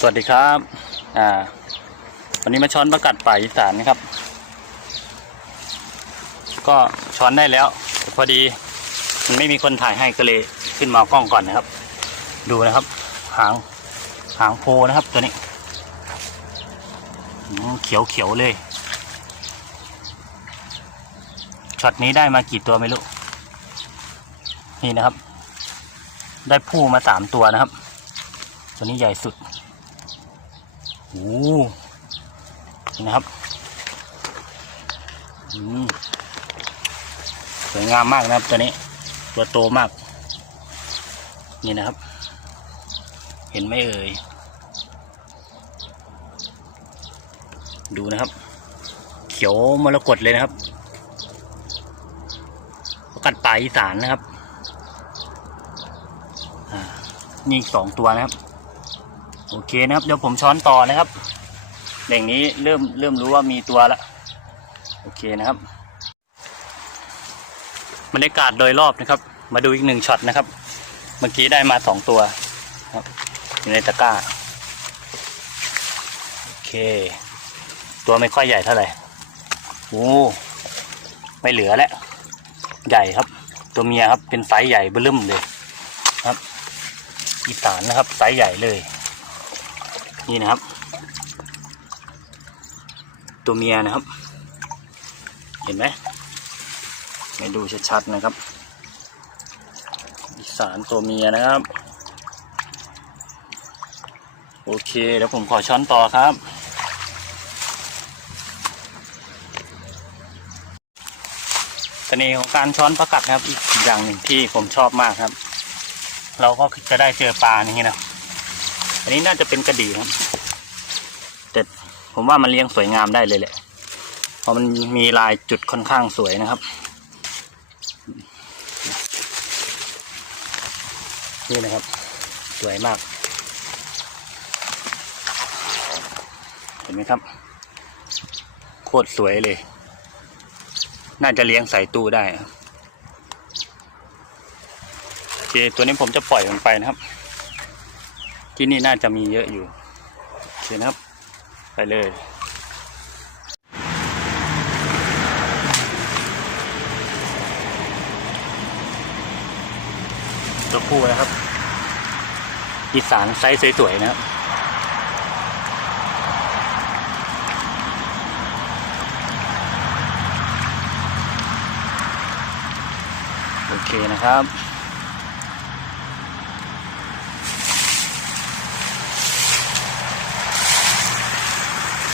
สวัสดีครับ อ่า วันนี้มาช้อนประกัดป่าอีสานนะครับ ก็ช้อนได้แล้ว พอดี มันไม่มีคนถ่ายให้ก็เลยขึ้นมากล้องก่อนนะครับ ดูนะครับ หางหางโพนะครับตัวนี้เขียวเขียวเลยช็อตนี้ได้มากี่ตัวไม่รู้ นี่นะครับ ได้ผู้มาสามตัวนะครับ ตัวนี้ใหญ่สุด โอ้โหนี่นะครับอืมสวยงามมากนะครับตัวนี้ ตัวโตมาก นี่นะครับ เห็นไหมเอ่ย ดูนะครับ เขียวมรกตเลยนะครับกัดป่าอีสานนะครับอ่านี่อีกสองตัวนะครับ โอเคนะครับ เดี๋ยวผมช้อนต่อนะครับแหล่งนี้เริ่มเริ่มรู้ว่ามีตัวละโอเคนะครับบรรยากาศโดยรอบนะครับ มาดูอีกหนึ่งช็อตนะครับ เมื่อกี้ได้มาสองตัวครับอยู่ในตะกร้าโอเค ตัวไม่ค่อยใหญ่เท่าไหร่โอ้ไม่เหลือแล้วใหญ่ครับ ตัวเมียครับเป็นไซส์ใหญ่เบิ่มเลยครับ อีสานนะครับไซส์ใหญ่เลย นี่นะครับ ตัวเมียนะครับ เห็นไหมไม่ดูชัดๆนะครับอีสานตัวเมียนะครับ โอเคเดี๋ยวผมขอช้อนต่อครับเสน่ห์ของการช้อนประกัดนะครับ อีกอย่างหนึ่งที่ผมชอบมากครับ เราก็จะได้เจอปลาอย่างนี้นะ อันนี้น่าจะเป็นกระดี่ครับ แต่ผมว่ามันเลี้ยงสวยงามได้เลยแหละ เพราะมันมีลายจุดค่อนข้างสวยนะครับ นี่นะครับ สวยมาก เห็นไหมครับ โคตรสวยเลย น่าจะเลี้ยงใส่ตู้ได้ครับโอเคตัวนี้ผมจะปล่อยมันไปนะครับ ที่นี่น่าจะมีเยอะอยู่โอเคนะครับ ไปเลยตัวผู้นะครับอีสานไซส์สวยๆนะครับโอเคนะครับ